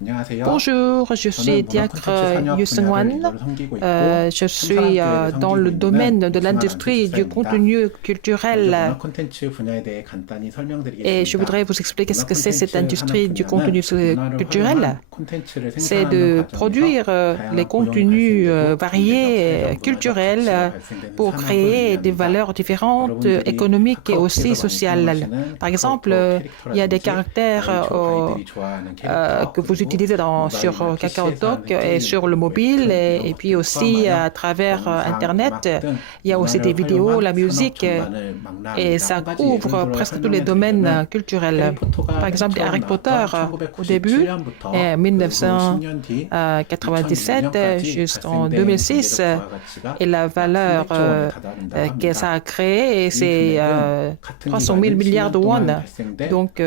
Bonjour, je suis Diacre Yu Seung-wan. Je suis dans le domaine de l'industrie du contenu culturel et je voudrais vous expliquer ce que c'est cette industrie du contenu culturel. C'est de produire les contenus variés culturels pour créer des valeurs différentes, économiques et aussi sociales. Par exemple, il y a des caractères que vous utilisez sur KakaoTalk et sur le mobile et puis aussi à travers Internet. Il y a aussi des vidéos, la musique et ça couvre presque tous les domaines culturels. Par exemple, Harry Potter au début, en 1997 jusqu'en 2006 et la valeur que ça a créée, c'est 300 000 milliards de won. Donc,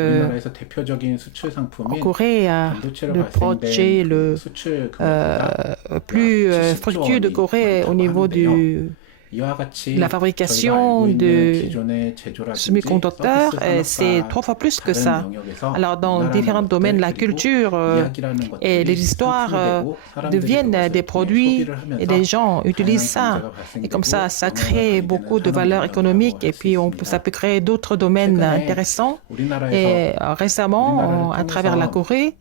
en Corée, le projet le plus fructueux de Corée au niveau de la fabrication de semi-conducteurs, c'est 3 fois plus que ça. Alors, dans différents domaines, la culture et les histoires deviennent des produits et les gens utilisent ça. Et comme ça crée beaucoup de valeur économique et puis ça peut créer d'autres domaines intéressants. Et récemment, à travers la Corée,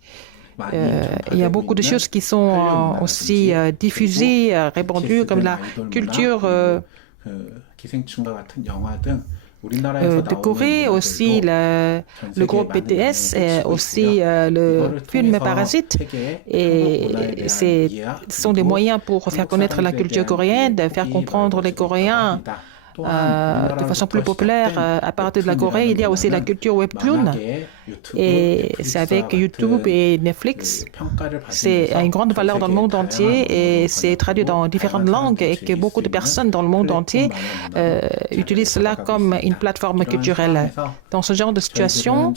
il y a beaucoup de choses qui sont aussi diffusées, répandues, comme la culture de Corée, aussi le groupe BTS, et aussi le film Parasite. Et ce sont des moyens pour faire connaître la culture coréenne, de faire comprendre les Coréens de façon plus populaire. À partir de la Corée, il y a aussi la culture webtoon et c'est avec YouTube et Netflix. C'est une grande valeur dans le monde entier et c'est traduit dans différentes langues et que beaucoup de personnes dans le monde entier utilisent cela comme une plateforme culturelle. Dans ce genre de situation,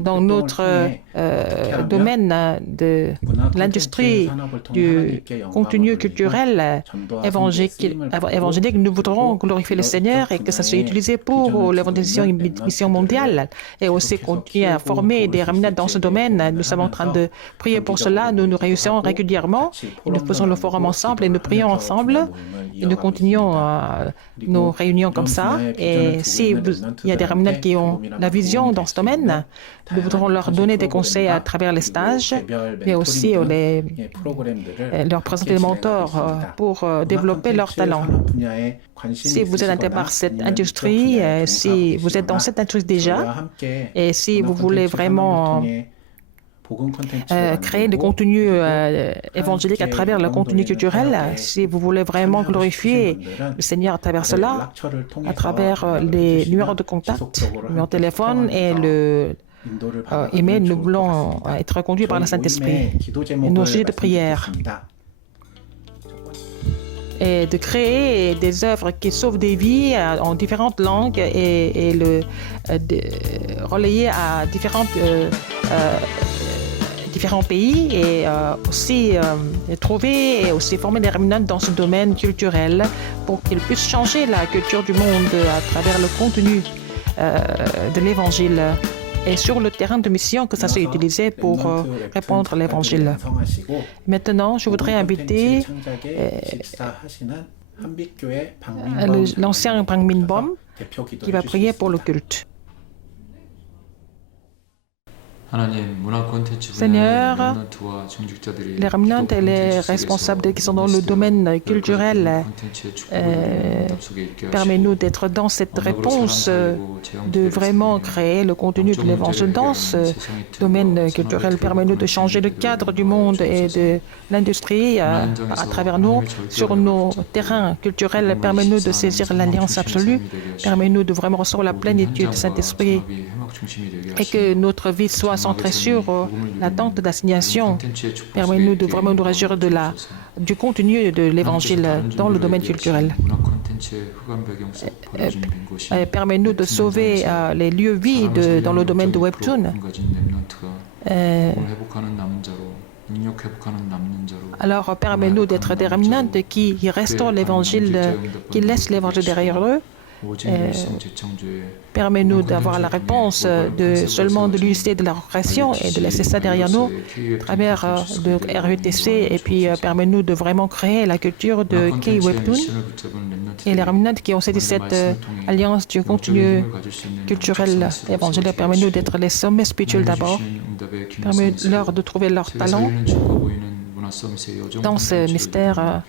dans notre domaine de l'industrie du contenu culturel évangélique, nous voudrons glorifier le Seigneur et que ça soit utilisé pour l'évangélisation et mission mondiale et aussi continuer à former des remnants dans ce domaine. Nous sommes en train de prier pour cela. Nous réussissons régulièrement et nous faisons le forum ensemble et nous prions ensemble et nous continuons nos réunions comme ça. Et s'il y a des remnants qui ont la vision dans ce domaine, nous voudrons leur donner des conseils à travers les stages, mais aussi leur présenter des mentors pour développer leurs talents. Si vous êtes intéressé par cette industrie, si vous êtes dans cette industrie déjà, et si vous voulez vraiment créer des contenus évangéliques à travers le contenu culturel, si vous voulez vraiment glorifier le Seigneur à travers cela, à travers les numéros de contact, numéro de téléphone et le email, nous voulons être conduits par le Saint-Esprit et nos sujets de prière. Et de créer des œuvres qui sauvent des vies en différentes langues et relayer à différents pays et aussi trouver et aussi former des remnants dans ce domaine culturel pour qu'ils puissent changer la culture du monde à travers le contenu de l'Évangile et sur le terrain de mission que ça soit utilisé pour répandre l'Évangile. Maintenant, je voudrais inviter l'ancien Bang Min-bom qui va prier pour le culte. Seigneur, les remnants et les responsables qui sont dans le domaine culturel, permets-nous d'être dans cette réponse, de vraiment créer le contenu de l'évangile dans ce domaine culturel. Permets-nous de changer le cadre du monde et de l'industrie à travers nous, sur nos terrains culturels. Permets-nous de saisir l'alliance absolue. Permets-nous de vraiment recevoir la plénitude du Saint-Esprit et que notre vie soit centrée sur l'attente de l'assignation. Permets-nous de vraiment nous réjouir du contenu de l'Évangile dans le domaine culturel. Permets-nous de sauver les lieux vides dans le domaine de Webtoon. Alors, permets-nous d'être des remnants qui restaurent l'Évangile, qui laissent l'Évangile derrière eux Permet-nous d'avoir la réponse seulement de l'unité de la recréation et de laisser ça derrière nous à travers de RUTC et puis permet-nous de vraiment créer la culture de K-Webtoon et les remnants qui ont saisi cette alliance du contenu culturel évangélique permet-nous d'être les sommets spirituels d'abord, permet-leur de trouver leur talent dans ce mystère.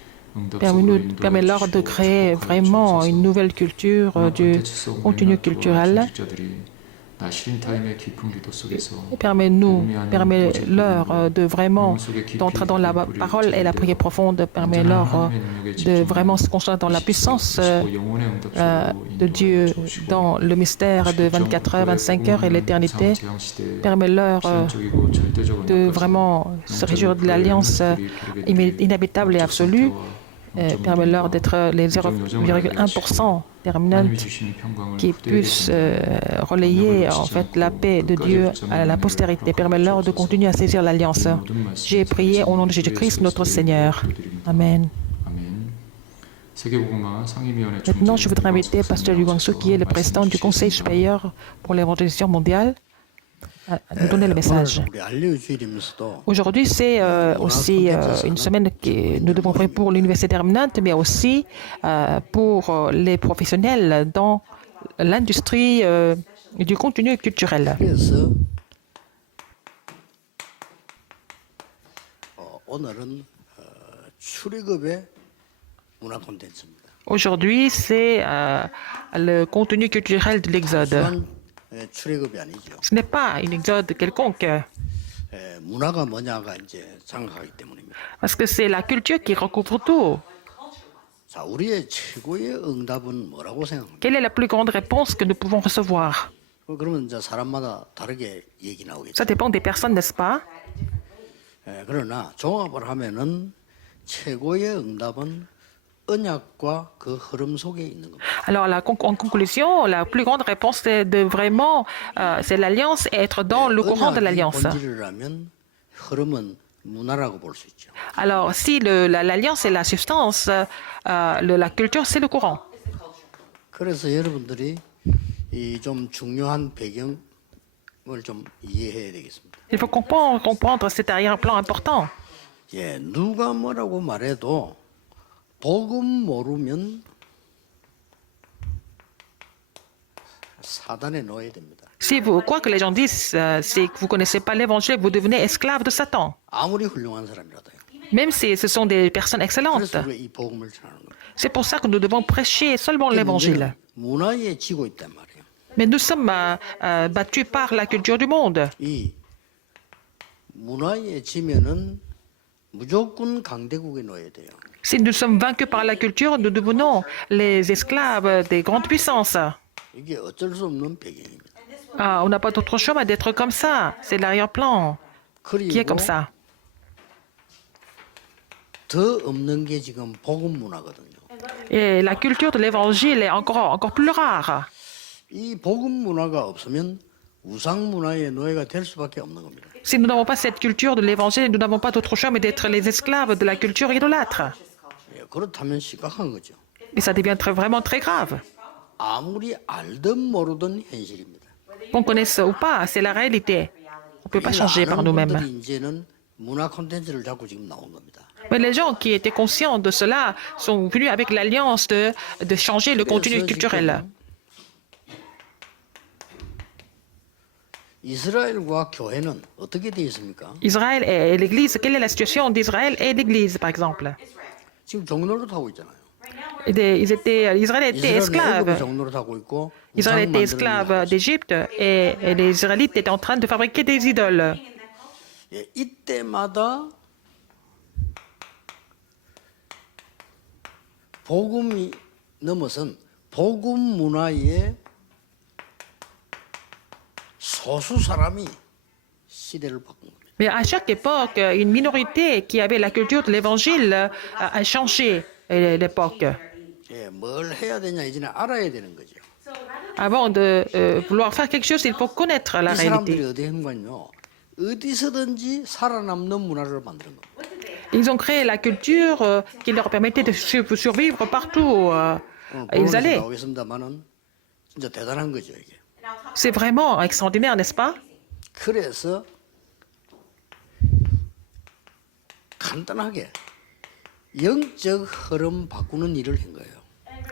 Permet-leur de créer vraiment une nouvelle culture du contenu culturel et permet-leur de vraiment d'entrer dans la parole et la prière profonde, permet-leur de vraiment se construire dans la puissance de Dieu, dans le mystère de 24 heures, 25 heures et l'éternité, permet-leur de vraiment se réjouir de l'alliance inhabitable et absolue, permet-leur d'être les 0,1% des remnants qui puissent relayer en fait la paix de Dieu à la postérité, permet-leur de continuer à saisir l'alliance. J'ai prié au nom de Jésus-Christ, notre Seigneur. Amen. Maintenant, je voudrais inviter Pasteur Liu Guangsu, qui est le président du Conseil supérieur pour l'évangélisation mondiale, à nous donner le message. Aujourd'hui, c'est aussi une semaine que nous devons faire pour l'Université d'Hermann, mais aussi pour les professionnels dans l'industrie du contenu culturel. Aujourd'hui, c'est le contenu culturel de l'Exode. Ce n'est pas un exode quelconque. Parce que c'est la culture qui recouvre tout. Quelle est la plus grande réponse que nous pouvons recevoir? Ça dépend des personnes, n'est-ce pas? Alors, en conclusion, la plus grande réponse, c'est de vraiment, c'est l'alliance et être dans le courant de l'alliance. Alors, si l'alliance est la substance, la culture, c'est le courant. Il faut comprendre cet arrière-plan important. 복음 모르면 사단에 놓여야 됩니다. Si vous, quoi que les gens disent, c'est que vous ne connaissez pas l'évangile, vous devenez esclave de Satan. 아무리 훌륭한 사람이라도요. Même si ce sont des personnes excellentes. 그래서 이 복음을 전하는 겁니다. C'est pour ça que nous devons prêcher seulement l'évangile. 문화에 지고 있단 말이에요. Mais nous sommes battus par la culture du monde. 이 문화에 지면은 무조건 강대국에 놓여야 돼요. Si nous sommes vaincus par la culture, nous devenons les esclaves des grandes puissances. 이게 어쩔 수 없는 배경입니다. On n'a pas d'autre choix d'être comme ça. C'est l'arrière-plan qui est comme ça. 더 없는 게 지금 복음 문화거든요. Et la culture de l'évangile est encore plus rare. 이 복음 문화가 없으면 우상 문화의 노예가 될 수밖에 없는 겁니다. Si nous n'avons pas cette culture de l'évangile, nous n'avons pas d'autre choix mais d'être les esclaves de la culture idolâtre. 그렇다면 심각한 거죠. Et ça devient vraiment très grave. 아무리 알든 모르든 현실입니다. Qu'on connaisse ou pas, c'est la réalité. On ne peut pas changer par nous-mêmes. 이제는 문화 콘텐츠를 잡고 지금 나온 겁니다. Mais les gens qui étaient conscients de cela sont venus avec l'alliance de changer le contenu culturel. 이스라엘과 교회는 어떻게 되어 있습니까? Israël et l'Église, quelle est la situation d'Israël et l'Église, par exemple? 지금 종노릇 하고 있잖아요. Israël était esclave. Israël était esclave d'Égypte et les Israélites étaient en train de fabriquer des idoles. 이때마다 복음이 넘어선 복음 문화의 소수 사람이 시대를 바꾼 겁니다. Mais à chaque époque, une minorité qui avait la culture de l'Évangile a changé l'époque. 뭘 해야 되냐 이제는 알아야 되는 거죠. Avant de vouloir faire quelque chose, il faut connaître la 이 사람들이 réalité. 어디 한 거요? 어디서든지 살아남는 문화를 만드는 겁니다. Ils ont créé la culture qui leur permettait de survivre partout ils 본론에서 allaient. 나오겠습니다만은 진짜 대단한 거죠 이게. C'est vraiment extraordinaire, n'est-ce pas? 그래서 간단하게 영적 흐름 바꾸는 일을 한 거예요.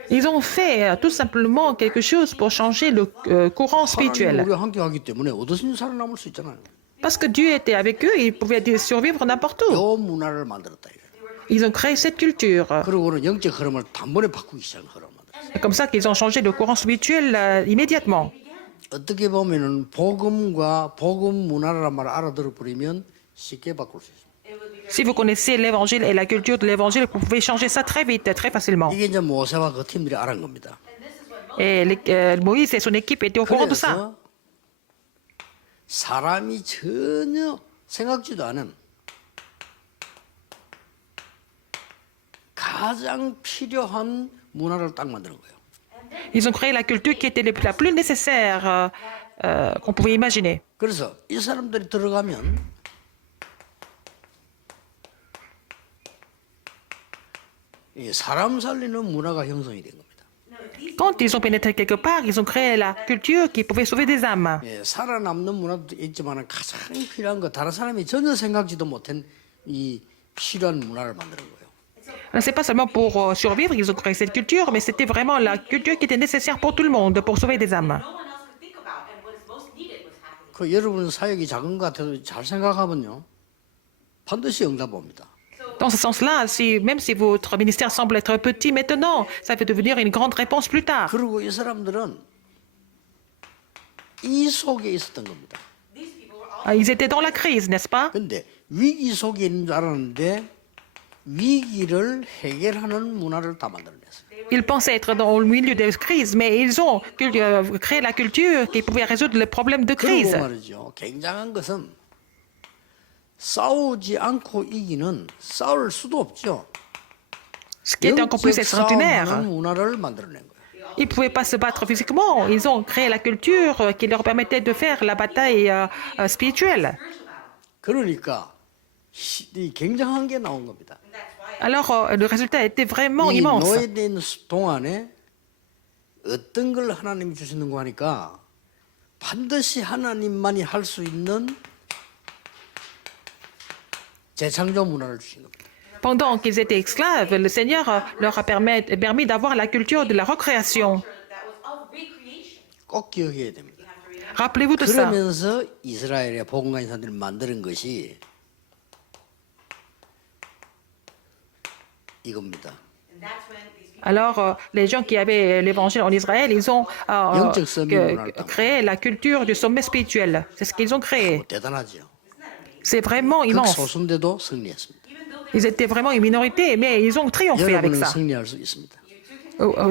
Ils ont fait tout simplement quelque chose pour changer le courant 하나님 spirituel. 우리와 함께하기 때문에 어디서든지 살아남을 수 있잖아요. Parce que Dieu était avec eux, ils pouvaient survivre n'importe où. 요 문화를 만들었다 이거예요. Ils ont créé cette culture. 그리고는 영적 흐름을 단번에 바꾸기 시작한 흐름. C'est comme ça qu'ils ont changé le courant spirituel immédiatement. 어떻게 보면은 복음과 복음 문화라는 말을 알아들어 버리면 쉽게 바꿀 수 있어요. Si vous connaissez l'évangile et la culture de l'évangile, vous pouvez changer ça très vite, très facilement. 이게 이제 모세와 그 팀들이 알은 겁니다. Et Moïse et son équipe étaient au courant de ça. 그래서 사람이 전혀 생각지도 않은 가장 필요한 문화를 딱 만드는 거예요. Ils ont créé la culture qui était la plus nécessaire qu'on pouvait imaginer. 그래서 이 사람들이 들어가면 이 사람 살리는 문화가 형성이 된 겁니다. Quand ils ont pénétré quelque part, ils ont créé la culture qui pouvait sauver des âmes. 예, 살아남는 문화도 있지만 가장 필요한 거 다른 사람이 전혀 생각지도 못한 이 필요한 문화를 만드는 거예요. C'est pas seulement pour survivre qu'ils ont créé cette culture, mais c'était vraiment la culture qui était nécessaire pour tout le monde, pour sauver des âmes. 그 여러분 사역이 작은 것 같아도 잘 생각하면요, 반드시 응답 옵니다. Dans ce sens-là, même si votre ministère semble être petit maintenant, ça peut devenir une grande réponse plus tard. 그리고 이 사람들은 이 속에 있었던 겁니다. Ils étaient dans la crise, n'est-ce pas? 근데 위기 속에 있는 줄 알았는데 위기를 해결하는 문화를 다 만들어냈어요. Ils pensaient être dans le milieu de crise, mais ils ont créé la culture qui pouvait résoudre les problèmes de crise. 그리고 말이죠. 굉장한 것은 싸우지 않고 이기는 싸울 수도 없죠. Ce qui était encore plus 영적 extraordinaire. 싸움하는 문화를 만들어낸 거예요. Ils ne pouvaient pas se battre physiquement. Ils ont créé la culture qui leur permettait de faire la bataille spirituelle. 그러니까 이 굉장한 게 나온 겁니다. Alors, le résultat était vraiment 이 immense. 노예된 동안에 어떤 걸 하나님이 주시는가 하니까 반드시 하나님만이 할 수 있는 재창조 문화를 주신 겁니다. Pendant qu'ils étaient esclaves, le Seigneur leur a permis d'avoir la culture de la recréation. 꼭 기억해야 됩니다. Rappelez-vous de ça. 그러면서 이스라엘의 복음가 인사들이 만드는 것이 이겁니다. Alors, les gens qui avaient l'évangile en Israël, ils ont créé la culture du sommet spirituel. C'est ce qu'ils ont créé. 대단하죠. C'est vraiment immense. 극소수인데도 승리했습니다. Ils étaient vraiment une minorité, mais ils ont triomphé avec 여러분은 ça. 승리할 수 있습니다.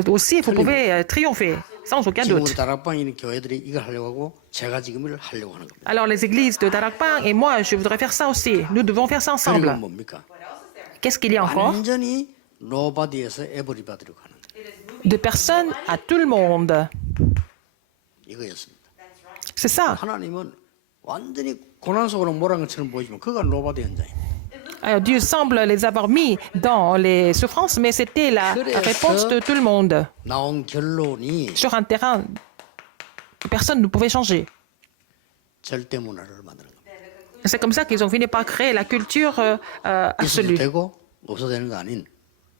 Aussi, vous pouvez triompher, sans aucun 지금 doute. 우리 다락방에 있는 교회들이 이걸 하려고 하고 제가 지금 이걸 하려고 하는 겁니다. Alors, les églises de Darakpang et moi, je voudrais faire ça aussi. Nous devons faire ça 그리고 ensemble. 뭡니까? Qu'est-ce qu'il y a encore? 완전히 노바디에서 에버리바디로 가는 De personne à tout le monde. 이거였습니다. C'est ça. 하나님은 완전히 고난 속으로 몰아간 것처럼 보이지만 그가 노바디 현장입니다. Alors, Dieu semble les avoir mis dans les souffrances, mais c'était la réponse de tout le monde 나온 결론이 sur un terrain que personne ne pouvait changer. 절대 문화를 만드는 겁니다. C'est comme ça qu'ils ont fini par créer la culture 있어도 absolue. 되고 없어도 되는 거 아닌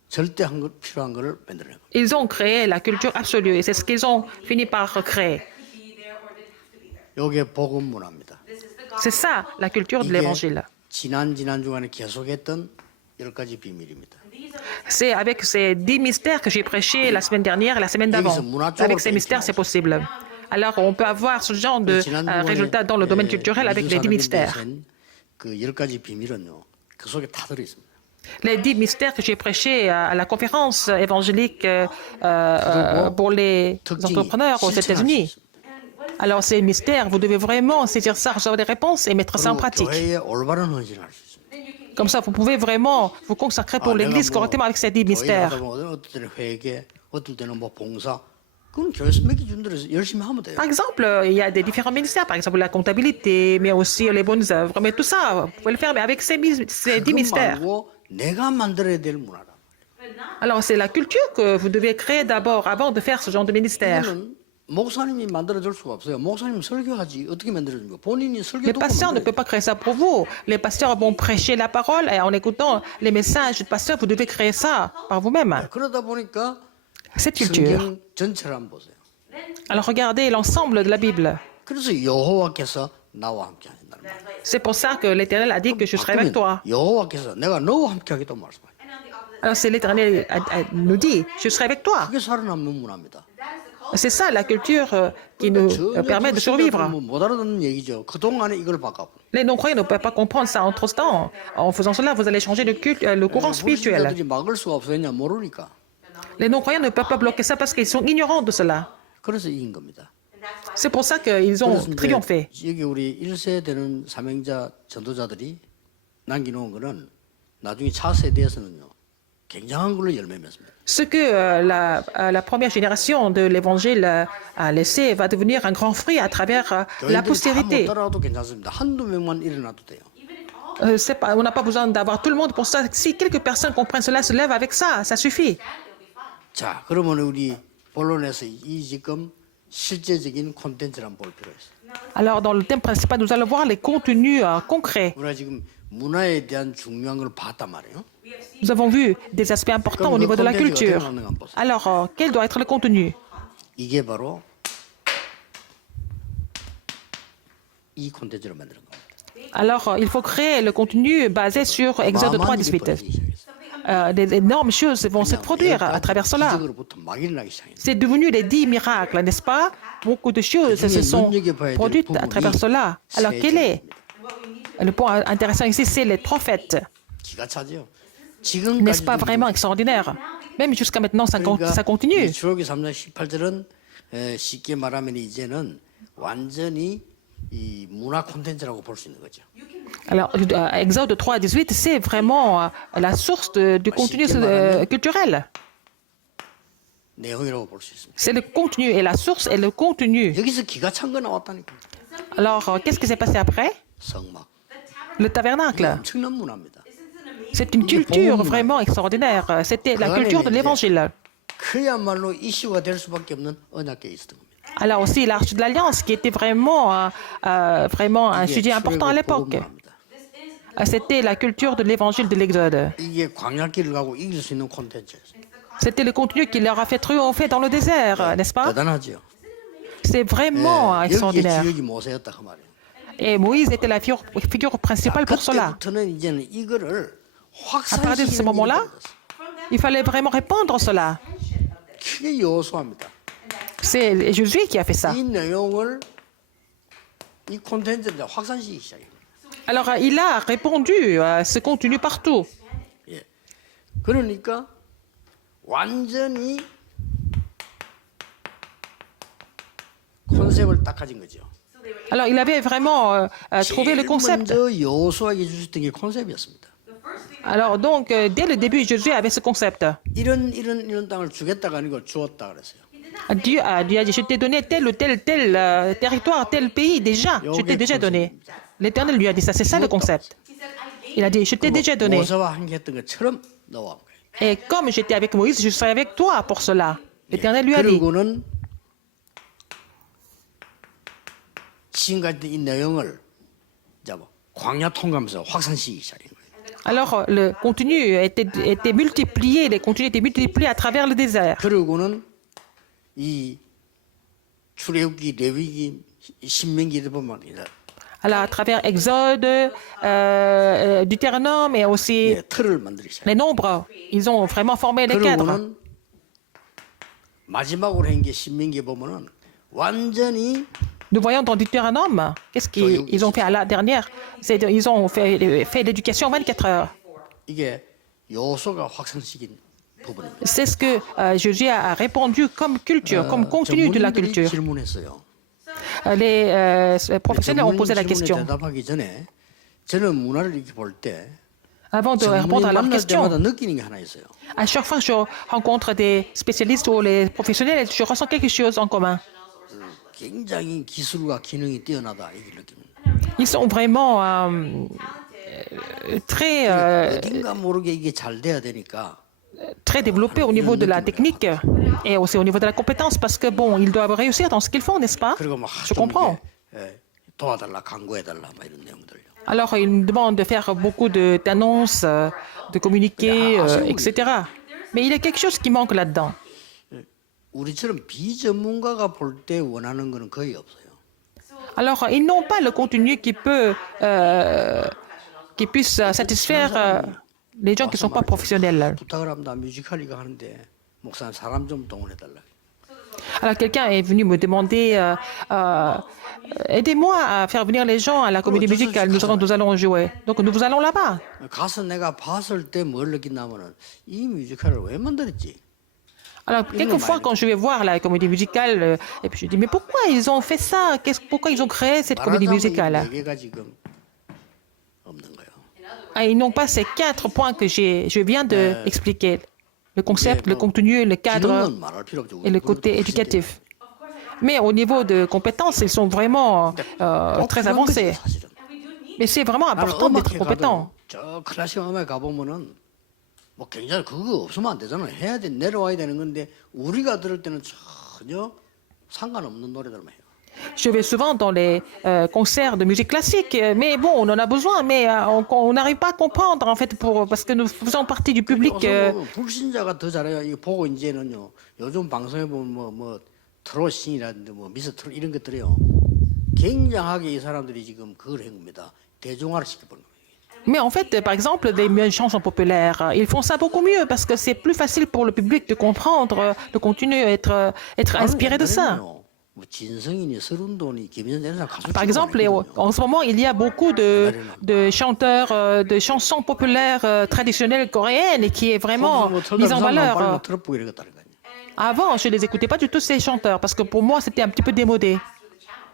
절대 필요한 거를 만드는 겁니다. Ils ont créé la culture absolue et c'est ce qu'ils ont fini par créer. 이게 복음 문화입니다. C'est ça, la culture de 이게 l'évangile. 지난 주간에 계속했던 10가지 비밀입니다. C'est avec ces 10 mystères que j'ai prêché la semaine dernière et la semaine d'avant. Avec ces mystères, c'est possible. Alors, on peut avoir ce genre de résultats dans le domaine culturel avec les 10 mystères. 그 10가지 비밀은요. 그 속에 다 들어 있습니다. Les 10 mystères que j'ai prêchés à la conférence évangélique pour les entrepreneurs aux États-Unis. Alors, ces mystères, vous devez vraiment saisir ça, recevoir des réponses et mettre ça en pratique. 교회에 올바른 헌신을 할 수 있습니다. Comme ça, vous pouvez vraiment vous consacrer pour l'Église correctement avec ces 10 mystères. 어떨 때는 회개, 어떨 때는 뭐 봉사. 그건 교회에서 맡겨준 대로 열심히 하면 돼요. Par exemple, il y a des différents ministères, par exemple la comptabilité, mais aussi les bonnes œuvres. Mais tout ça, vous pouvez le faire mais avec ces 10 그것 mystères. 말고 내가 만들어야 될 문화라. Alors, c'est la culture que vous devez créer d'abord, avant de faire ce genre de ministère. 이거는 목사님이 만들어줄 수가 없어요. 목사님 설교하지 어떻게 만들어줍니까? 본인이 설교 Les 듣고 pasteurs ne 만들어요. peuvent pas créer ça pour vous. Les pasteurs vont prêcher la parole et en écoutant les messages du pasteur, vous devez créer ça par vous-même. 그러다 보니까 Cette culture. 성경 전체를 한번 보세요. Alors, regardez l'ensemble de la Bible. 그래서 여호와께서 나와 함께 하신다는 말이에요. C'est pour ça que l'Éternel a dit que je serai avec toi. 여호와께서 내가 너와 함께 하겠다고 말씀해요. Alors, c'est l'Éternel nous dit, je serai avec toi. 그게 살아남는 문화입니다. C'est ça la culture qui nous permet de survivre. 못 알아듣는 얘기죠. 그동안에 이걸 바꿔. Les non-croyants ne peuvent pas comprendre ça en trop de temps. En faisant cela, vous allez changer le courant spirituel. 불신자들이 막을 수가 없었냐 모르니까. Les non-croyants ne peuvent pas bloquer ça parce qu'ils sont ignorants de cela. 그래서 이긴 겁니다. C'est pour ça qu'ils ont 그래서 이제 triomphé. 여기 우리 1세 되는 사명자 전도자들이 남겨놓은 거는 나중에 차세대에서는요 굉장한 걸로 열매 맺습니다. Ce que la première génération de l'Évangile a laissé va devenir un grand fruit à travers la 교인들이 다 못 postérité. 따라와도 괜찮습니다. 한두 명만 일어나도 돼요. On n'a pas besoin d'avoir tout le monde pour ça. Si quelques personnes comprennent cela, se lèvent avec ça, ça suffit. 자, 그러면 우리 본론에서 이 지금 실제적인 콘텐츠를 한번 볼 필요가 있어요. Alors, dans le thème principal, nous allons voir les contenus concrets. 우리가 지금 문화에 대한 중요한 걸 봤단 말이에요. Nous avons vu des aspects importants au niveau de la culture. Alors, quel doit être le contenu? 이게 바로 이 콘텐츠를 만드는 겁니다. Alors, il faut créer le contenu basé sur Exode 3, 18. Des énormes choses vont se produire à travers cela. 기적으로부터 막 일어나기 시작해요. C'est devenu les 10 miracles, n'est-ce pas? Beaucoup de choses se sont produites à travers cela. Alors, quel est le point intéressant ici? C'est les prophètes. 기가 차죠. N'est-ce pas vraiment extraordinaire? Même jusqu'à maintenant, ça continue. 출애굽기 3장 18절은 쉽게 말하면 이제는 완전히 이 문화 콘텐츠라고 볼 수 있는 거죠. Alors, Exode 3 à 18, c'est vraiment la source du contenu culturel. 내용이라고 볼 수 있습니다. C'est le contenu et la source est le contenu. 여기서 기가 찬 거 나왔다니까. Alors, qu'est-ce qui s'est passé après? 성막. Le tabernacle. 엄청난 문화입니다. C'est une culture vraiment extraordinaire. C'était la culture de l'Évangile. 그야말로 이슈가 될 수밖에 없는 언약궤에 있었던 겁니다. Alors aussi l'Arche de l'Alliance, qui était vraiment un sujet important à l'époque. C'était la culture de l'Évangile de l'Exode. 이게 광야길을 가고 이길 수 있는 콘텐츠였어요. C'était le contenu qui leur a fait triompher dans le désert, n'est-ce pas? 대단하죠. C'est vraiment 여기에 extraordinaire. 주역이 모세였다 그 말이에요. Et Moïse était la figure principale pour cela. 그때부터는 이제는 이거를 À partir de ce 확산시키는 moment-là, 일이 벌어졌어요. il fallait vraiment répandre cela. 그게 여호수아입니다. C'est Josué qui a fait ça. 이 내용을 이 콘텐츠를 확산시키기 시작해요. Alors il a répandu ce contenu partout. 예. 그러니까 완전히 컨셉을 딱 가진 거죠. Alors il avait vraiment trouvé le 제일 concept. 먼저 여호수아에게 주셨던 게 컨셉이었습니다. Alors donc, dès le début, Josué avait ce concept. 이런 땅을 주겠다가 아니고 주었다 그랬어요. Dieu a dit, je t'ai donné tel ou tel territoire, tel pays déjà. Je t'ai déjà donné. L'Éternel lui a dit ça, c'est ça le concept. Il a dit, je t'ai déjà donné. 모세와 함께 했던 것처럼 너와 함께. Et comme j'étais avec Moïse, je serai avec toi pour cela. L'Éternel lui a dit. 그리고는 지금까지 이 내용을 이제 뭐 광야 통과하면서 확산시키기 시작한 거예요. Alors, le contenu était multiplié, les contenus étaient multipliés à travers le désert. 그리고는 이 출애굽기, 레위기, 신명기를 보면 Alors, à travers Exode, Deutéronome et aussi 틀을 만들기 시작해요. les nombres, ils ont vraiment formé les cadres. 그리고는 마지막으로 한 게 신명기에 보면은 완전히 Nous voyons dans Deutéronome, qu'est-ce qu'ils ont fait à la dernière? Ils ont fait l'éducation 24 heures. 이게 요소가 확산시킨 부분입니다. C'est ce que Josué a répandu comme culture, comme contenu de la 전문인들이 culture. 질문했어요. Les professionnels ont posé la question. 대답하기 전에 저는 문화를 이렇게 볼 때 Avant de répondre à leur 만날 question, 때마다 느끼는 게 하나 있어요. à chaque fois que je rencontre des spécialistes ou les professionnels, je ressens quelque chose en commun. 굉장히 기술과 기능이 뛰어나다 이걸 느낍니다. Ils sont vraiment très très développé au niveau de la technique et aussi au niveau de la compétence parce que bon, ils doivent réussir dans ce qu'ils font, n'est-ce pas? 그리고 막 Je comprends. 도와달라, 강구해달라, 막 이런 내용들요. Alors, ils me demandent de faire beaucoup d'annonces, de communiquer, etc. Mais il y a quelque chose qui manque là-dedans. 우리처럼 비전문가가 볼 때 원하는 거는 거의 없어요. Alors, ils n'ont pas le contenu qui puisse satisfaire les gens qui ne sont pas professionnels. 부탁을 합니다. 뮤지컬리가 하는데 목사님 사람 좀 동원해달라. Alors, quelqu'un est venu me demander aidez-moi à faire venir les gens à la comédie musicale. Nous allons jouer. Donc, nous allons là-bas. 가서 내가 봤을 때 뭘 느낀다면은 이 뮤지컬을 왜 만들었지? Alors, quelquefois, quand je vais voir la comédie musicale, et puis je dis, mais pourquoi ils ont fait ça? Pourquoi ils ont créé cette comédie musicale? 얘가 지금 없는 거예요. Ah, ils n'ont pas ces 4 points que je viens d'expliquer. Le concept, le contenu, le cadre et le côté éducatif. Mais au niveau de compétences, ils sont vraiment très avancés. 사실은. Mais c'est vraiment important d'être compétent. 저 클래식 음악에 가보면은 뭐 굉장히 그거 없으면 안 되잖아요. 해야 돼, 내려와야 되는 건데 우리가 들을 때는 전혀 상관없는 노래들만 해요. Je vais souvent dans les concerts de musique classique, mais bon, on en a besoin, mais on n'arrive pas à comprendre en fait parce que nous faisons partie du public. 불신자가 더 잘해요. 이거 보고 이제는요. 요즘 방송에 보면 뭐 트롯신이라든지 뭐 미스 트롯 이런 것들이요. 굉장하게 이 사람들이 지금 그걸 한 겁니다. 대중화를 시켜버린 거예요. Mais en fait, par exemple, des chansons populaires, ils font ça beaucoup mieux parce que c'est plus facile pour le public de comprendre, de continuer à être inspiré de ça. 뭐 진성인이 서른돈이 김현정 이런 사람 가수 Par exemple, en ce moment, il y a beaucoup de chanteurs de chansons populaires traditionnelles coréennes et qui est vraiment mise en valeur. 트롯 보고 이러겠다는 거예요. Avant, je ne les écoutais pas du tout ces chanteurs parce que pour moi, c'était un petit peu démodé.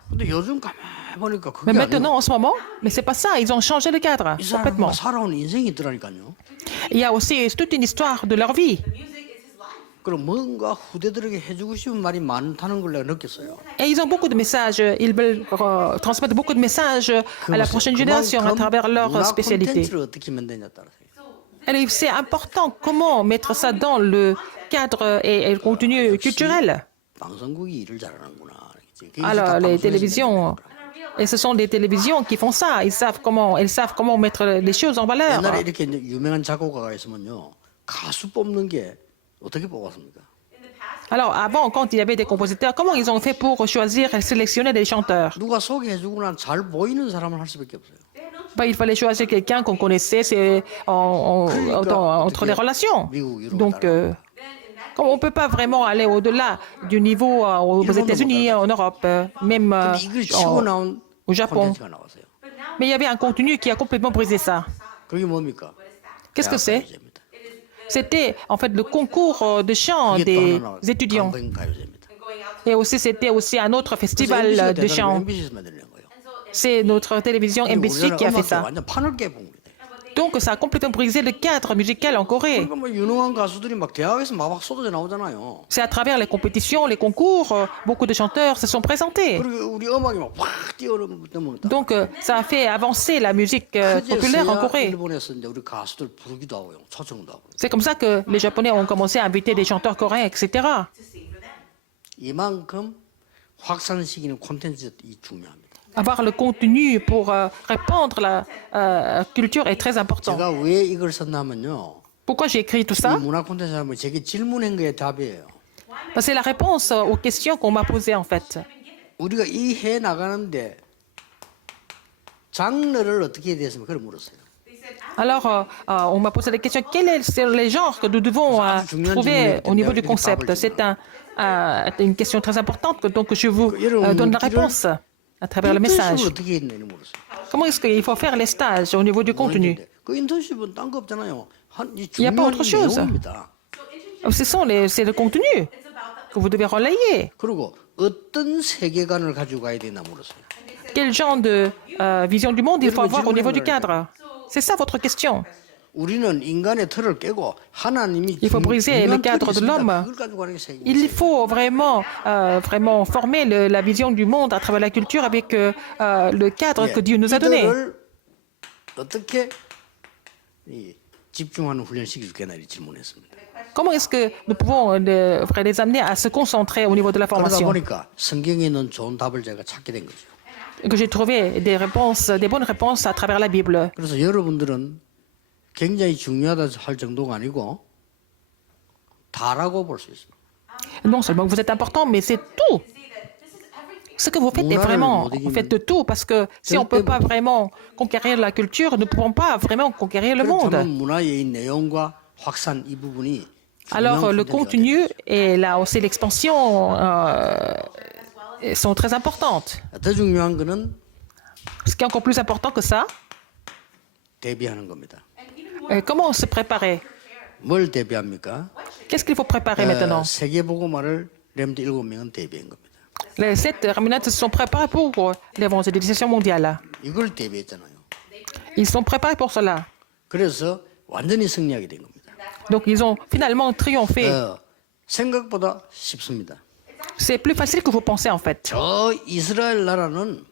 근데 요즘 가만히 보니까 Mais 그게 maintenant, en ce moment, mais c'est pas ça. Ils ont changé le cadre 이 사람 complètement. 살아온 인생이 있더라니까요. Il y a aussi toute une histoire de leur vie. 그럼 뭔가 후대들에게 해주고 싶은 말이 많다는 걸 내가 느꼈어요. Et ils ont beaucoup de messages. Ils veulent transmettre beaucoup de messages à la prochaine génération à travers leur 문화 spécialité. 콘텐츠를 어떻게 만드냐 따라서. Et c'est important comment mettre ça dans le cadre et le contenu culturel. 방송국이 일을 잘하는구나. 그게 Alors, 다 les 방송에서 télévisions, et ce sont les télévisions qui font ça. Ils savent comment mettre les choses en valeur. 옛날에 이렇게 이제 유명한 작곡가가 있으면요 가수 뽑는 게 어떻게 뽑았습니까? Alors, avant, quand il y avait des compositeurs, comment ils ont fait pour choisir et sélectionner des chanteurs? 누가 소개해주고 난 잘 보이는 사람을 할 수밖에 없어요. Ben, il fallait choisir quelqu'un qu'on connaissait entre les relations. Donc, on ne peut pas vraiment aller au-delà du niveau aux États-Unis, en Europe, même 이걸 치고 나온 au Japon. 콘텐츠가 나왔어요. Mais il y avait un contenu qui a complètement brisé ça. 그게 뭡니까? Qu'est-ce que c'est? 가요제입니다. C'était en fait le concours de chant 이게 또 des 하나 étudiants. 강변가요제입니다. Et aussi, c'était aussi un autre 그래서 festival MBC가 de chant. MBC에서 만드는 거예요. C'est notre télévision MBC qui a fait ça. 완전 판을 깨본 거예요. Donc, ça a complètement brisé le cadre musical en Corée. 그러니까 뭐 유능한 가수들이 막 대학에서 막 쏟아져 나오잖아요. C'est à travers les compétitions, les concours, beaucoup de chanteurs se sont présentés. 그리고 우리 음악이 막확 뛰어넘었다. Donc, ça a fait avancer la musique populaire en 그제서야 Corée. 일본에서 이제 우리 가수들 부르기도 하고요, 초청도 하고. C'est comme ça que les Japonais ont commencé à inviter des chanteurs coréens, etc. 이만큼 확산시키는 콘텐츠이 중요합니다. Avoir le contenu pour répandre la culture est très important. 제가 왜 이걸 썼냐면요. Pourquoi j'ai écrit tout 이 ça? 문화 콘텐츠 하면 제게 질문한 거에 답이에요. Parce que c'est la réponse aux questions qu'on m'a posées en fait. 우리가 이 해 나가는데 장르를 어떻게 해야 되겠습니까? 그걸 물었어요. Alors, on m'a posé la question, quels sont les genres que nous devons trouver au niveau du concept? C'est une question très importante, donc je vous donne la réponse à travers le message. 인턴십을 어떻게 했느냐 물었어요. Comment est-ce qu'il faut faire les stages au niveau du contenu? 그 인턴십은 딴 거 없잖아요. 이 Il n'y a pas 중요한 autre chose. 내용입니다. C'est le contenu que vous devez relayer. 그리고 어떤 세계관을 가지고 가야 되나 물었어요. Quel genre de vision du monde il faut avoir au niveau du cadre? C'est ça votre question. 우리는 인간의 틀을 깨고 하나님이 Il faut briser le cadre de l'homme. 그걸 가지고 가는 게 세계. Il faut vraiment former la vision du monde à travers la culture avec le cadre que Dieu nous a donné. 이들을 어떻게 집중하는 훈련 시켜줄게나 질문했습니다. Comment est-ce que nous pouvons les amener à se concentrer au niveau de la 그러다 formation? 보니까 성경에 있는 좋은 답을 제가 찾게 된 거죠. Que j'ai trouvé des réponses, des bonnes réponses à travers la Bible. 그래서 여러분들은 굉장히 중요하다 할 정도가 아니고 다라고 볼 수 있습니다. Non seulement que vous êtes important, mais c'est tout. Ce que vous faites est vraiment, vous faites tout, parce que si on ne peut pas vraiment conquérir la culture, nous ne pouvons pas vraiment conquérir le monde. 그렇다면 문화의 내용과 확산 이 부분이 Alors, le 중요한 contenu et là aussi l'expansion sont très importantes. 더 중요한 거는 Ce qui est encore plus important que ça, 대비하는 겁니다. comment se préparer? 뭘 대비합니까? Qu'est-ce qu'il faut préparer maintenant? 세계복음화를 렘드 7명은 대비한 겁니다. Les 7 Ramonettes se sont préparés pour l'évangélisation mondiale. 이걸 대비했잖아요. Ils sont préparés pour cela. 그래서 완전히 승리하게 된 겁니다. Donc, ils ont finalement triomphé. 생각보다 쉽습니다. C'est plus facile que vous pensez, en fait. 저 이스라엘 나라는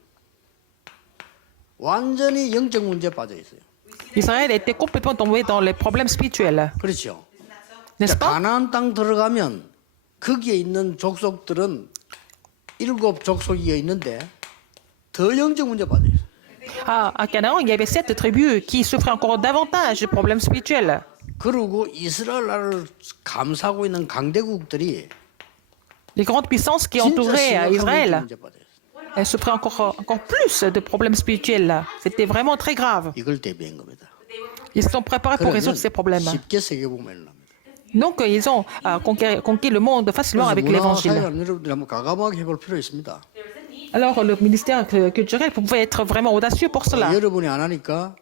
완전히 영적 문제에 빠져 있어요. Israël était complètement tombé dans les problèmes spirituels. 그렇죠. N'est-ce pas? 가나안 땅 들어가면 거기에 있는 족속들은 7 족속이 있는데 더 영적 문제에 빠져 있어요. À Canaan, il y avait 7 tribus qui souffraient encore davantage de problèmes spirituels. 그리고 이스라엘 나라를 감싸고 있는 강대국들이 Les grandes puissances qui 진짜 entouraient 심각한 영적 Israël, 문제에 빠져 있어요. elles souffraient encore plus de problèmes spirituels. C'était vraiment très grave. 이걸 대비한 겁니다. Ils se sont préparés pour résoudre ces problèmes. 쉽게 세계복음을 합니다. Donc, ils ont conquis le monde facilement avec l'évangile. 여러분들이 한번 과감하게 해볼 필요 있습니다. Alors, le ministère culturel pouvait être vraiment audacieux pour cela. 여러분이 안 하니까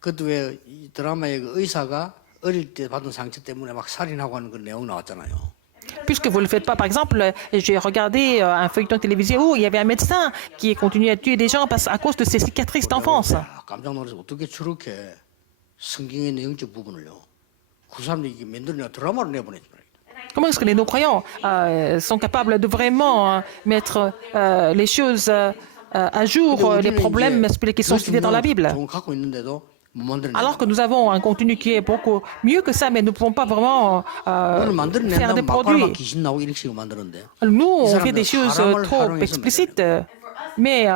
그것도 왜 이 드라마의 그 의사가 어릴 때 받은 상처 때문에 막 살인하고 하는 그 내용 나왔잖아요. Puisque vous ne le faites pas, par exemple, j'ai regardé un feuilleton télévisé où il y avait un médecin qui continuait à tuer des gens à cause de ses cicatrices d'enfance. 야, 깜짝 놀라서 어떻게 저렇게 성경의 있는 영적 부분을요. 그 사람들이 이게 만들어내 드라마를 내보내지 말이야. Comment est-ce que les non-croyants sont capables de vraiment mettre les choses à jour, les problèmes qui sont cités dans la Bible? 돈 갖고 있는데도 못 만들어내. Alors que nous avons un contenu qui est beaucoup mieux que ça, mais nous ne pouvons pas vraiment 그걸 faire 만들어낸다면 des 막판에 produits. 막 귀신 나오고 이렇게 식으로 만드는데. Nous, 이 on fait des 사람들은 choses 사람을 trop 활용해서 explicites, mais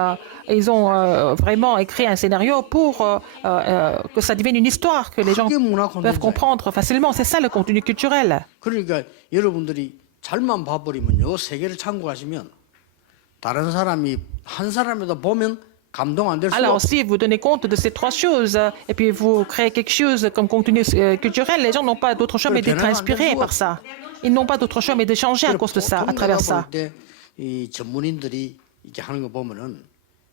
ils ont vraiment écrit un scénario pour que ça devienne une histoire que les gens 그게 문화 peuvent 콘텐츠예요. comprendre facilement. C'est ça le contenu culturel. 그러니까 여러분들이 잘만 봐버리면요 세계를 참고하시면 다른 사람이 한 사람이라도 보면 감동 안 될 수가 Alors, 없어요. si vous tenez compte de ces 3 choses et puis vous créez quelque chose comme contenu culturel, les gens n'ont pas d'autre choix mais d'être inspirés par ça. Ils n'ont pas d'autre choix mais de changer à cause de ça, à travers ça. 이 전문인들이 이렇게 하는 거 보면은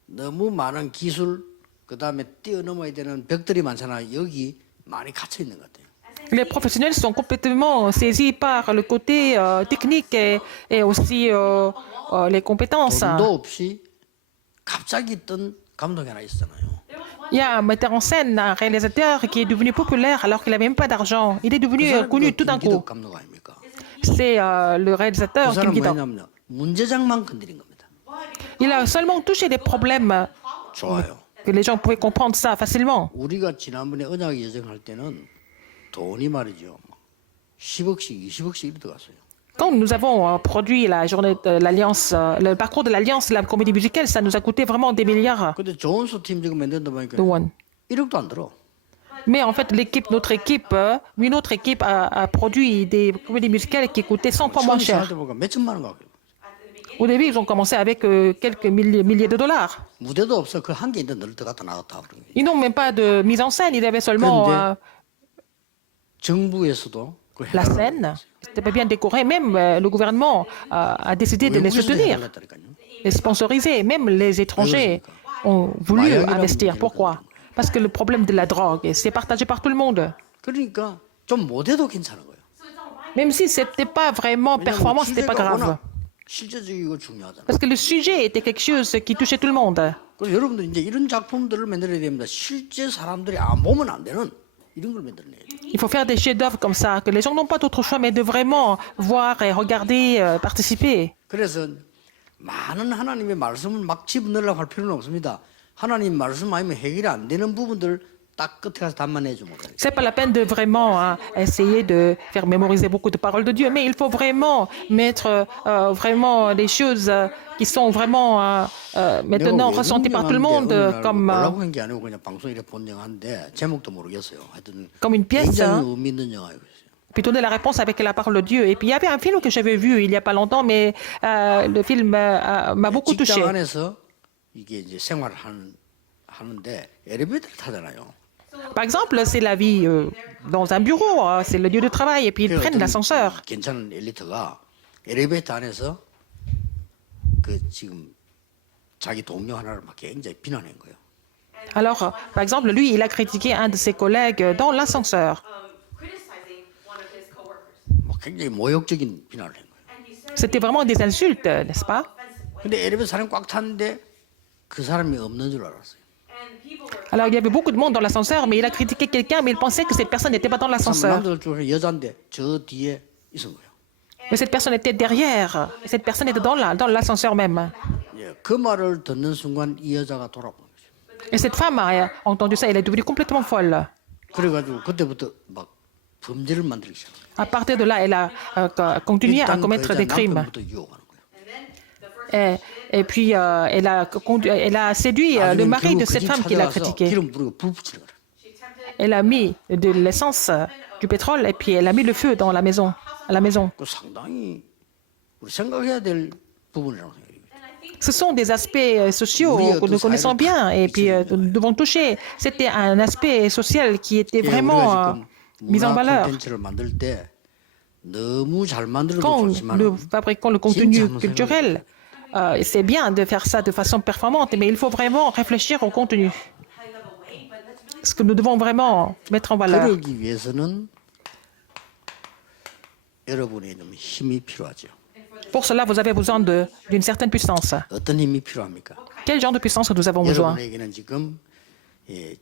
너무 많은 기술 그다음에 뛰어넘어야 되는 벽들이 많잖아요. 여기 많이 갇혀 있는 것 같아요. Les professionnels sont complètement saisis par le côté technique et aussi les compétences. 돈도 없이 갑자기 뜬 감독이 하나 있었잖아요. Il y a un metteur en scène, un réalisateur qui est devenu populaire alors qu'il n'avait même pas d'argent. Il est devenu connu tout d'un coup. 김기덕 감독 아닙니까? C'est le 그 réalisateur Kim 사람 Ki-duk. 뭐냐면요. 문제장만 건드린 겁니다. Il a seulement touché des problèmes 좋아요. que les gens pouvaient comprendre ça facilement. 우리가 지난번에 언약 예정할 때는 돈이 말이죠. 10억씩, 20억씩 이렇게 들어갔어요. Quand nous avons produit la journée de l'Alliance, le parcours de l'Alliance, la comédie musicale, ça nous a coûté vraiment des milliards 근데 존스 팀 지금 만든다 보니까 de won. 1억도 안 들어. Mais en fait, notre équipe a produit des comédies musicales qui coûtaient 100 fois moins 처음 시작할 cher. 때 보니까 몇 천만 원 갖고. Au début, ils ont commencé avec quelques milliers de dollars. 무대도 없어. 그 한 개 있는데 늘 들어갔다 나갔다 그런 거예요. Ils n'ont même pas de mise en scène, ils avaient seulement 정부에서도 그 la 해달라고 scène. 그랬어요. C'était pas bien décoré. Même le gouvernement a décidé de les 외국에서도 soutenir, 해달라니까요. les sponsoriser. Même les étrangers ont voulu investir. Pourquoi? Parce que le problème de la drogue, c'est partagé par tout le monde. 그러니까 좀 못해도 괜찮은 거예요. Même si c'était pas vraiment performant, c'était pas 주제가 grave. 워낙 실제적이고 중요하잖아요. Parce que le sujet était quelque chose qui touchait tout le monde. 그래서 여러분들 이제 이런 작품들을 만들어야 됩니다. 실제 사람들이 안 보면 안 되는 이런 걸 만들어내야 돼요. Il faut faire des chefs-d'œuvre comme ça, que les gens n'ont pas d'autre choix, mais de vraiment voir et regarder, participer. 그래서 많은 하나님의 말씀을 막 집어넣으려고 할 필요는 없습니다. 하나님 말씀 아니면 해결이 안 되는 부분들 딱 끝에 가서 답만 해주면 돼요. C'est pas la peine de vraiment essayer de faire mémoriser beaucoup de paroles de Dieu, mais il faut vraiment mettre vraiment des choses qui sont vraiment maintenant ressenties par tout le monde 보려고 한 게 아니고 그냥 방송 이렇게 본 영화인데 제목도 모르겠어요. 하여튼 comme une pièce. 굉장히 의미 있는 영화예요. Puis donner la réponse avec la parole de Dieu. Et puis il y avait un film que j'avais vu il y a pas longtemps, mais le film m'a beaucoup touché. 직장 안에서 이게 이제 생활을 하는데 엘리베이터를 타잖아요. Par exemple, c'est la vie dans un bureau, c'est le lieu de travail, et puis ils prennent l'ascenseur. 괜찮은 엘리트가 엘리베이터 안에서 그 지금 자기 동료 하나를 막 굉장히 비난한 거예요. Alors, par exemple, lui, il a critiqué un de ses collègues dans l'ascenseur. 막 굉장히 모욕적인 비난을 한 거예요. C'était vraiment des insultes, n'est-ce pas? 근데 엘리베이터 사람이 꽉 탔는데 그 사람이 없는 줄 알았어요. Alors, il y avait beaucoup de monde dans l'ascenseur, mais il a critiqué quelqu'un, mais il pensait que cette personne n'était pas dans l'ascenseur. 남들 중에 여자인데 저 뒤에 있은 거예요. Mais cette personne était derrière. Cette personne était dans l'ascenseur même. 예, 그 말을 듣는 순간 이 여자가 돌아보는 거죠. Et cette femme a entendu ça, elle est devenue complètement folle. 그래가지고 그때부터 막 범죄를 만들기 시작해요. À partir de là, elle a continué à commettre des crimes. 남편부터 유혹하는 거예요. Et puis, elle a séduit le mari de cette femme qui l'a critiquée. 기름 부리고 불 붙이는 거예요. Elle a mis de l'essence, du pétrole, et puis elle a mis le feu dans la maison, à la maison. 그 상당히 우리 생각해야 될 부분이라고 생각해요. Ce sont des aspects sociaux que nous connaissons bien et puis nous devons toucher. C'était un aspect social qui était vraiment mis en valeur. 콘텐츠를 만들 때 너무 잘 만들어도 Quand 좋지만 nous fabriquons le contenu culturel, c'est bien de faire ça de façon performante, mais il faut vraiment réfléchir au contenu. Ce que nous devons vraiment mettre en valeur. 그러기 위해서는 여러분의 좀 힘이 필요하죠. Pour cela, vous avez besoin d'une certaine puissance. 어떤 힘이 필요합니까? Quel genre de puissance nous avons besoin? 여러분에게는 지금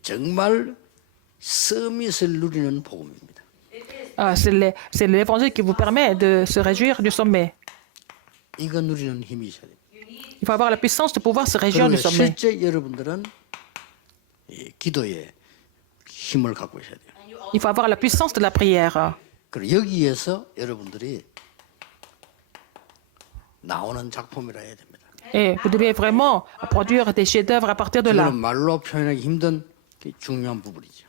정말 서밋을 누리는 복음입니다. C'est l'évangile qui vous permet de se réjouir du sommet. 이거 누리는 힘이 있어야 됩니다. Il faut avoir la puissance de pouvoir se réjouir du 그리고 sommet. 실제 여러분들은 기도에 힘을 갖고 있어야 돼요. Il faut avoir la puissance de la prière. 그리고 여기에서 여러분들이 나오는 작품이라 해야 됩니다. Et vous devez vraiment produire des chefs-d'œuvre à partir de là. 이거는 말로 표현하기 힘든 중요한 부분이죠.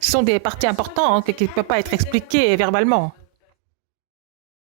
Ce sont des parties importantes qui ne peuvent pas être expliquées verbalement.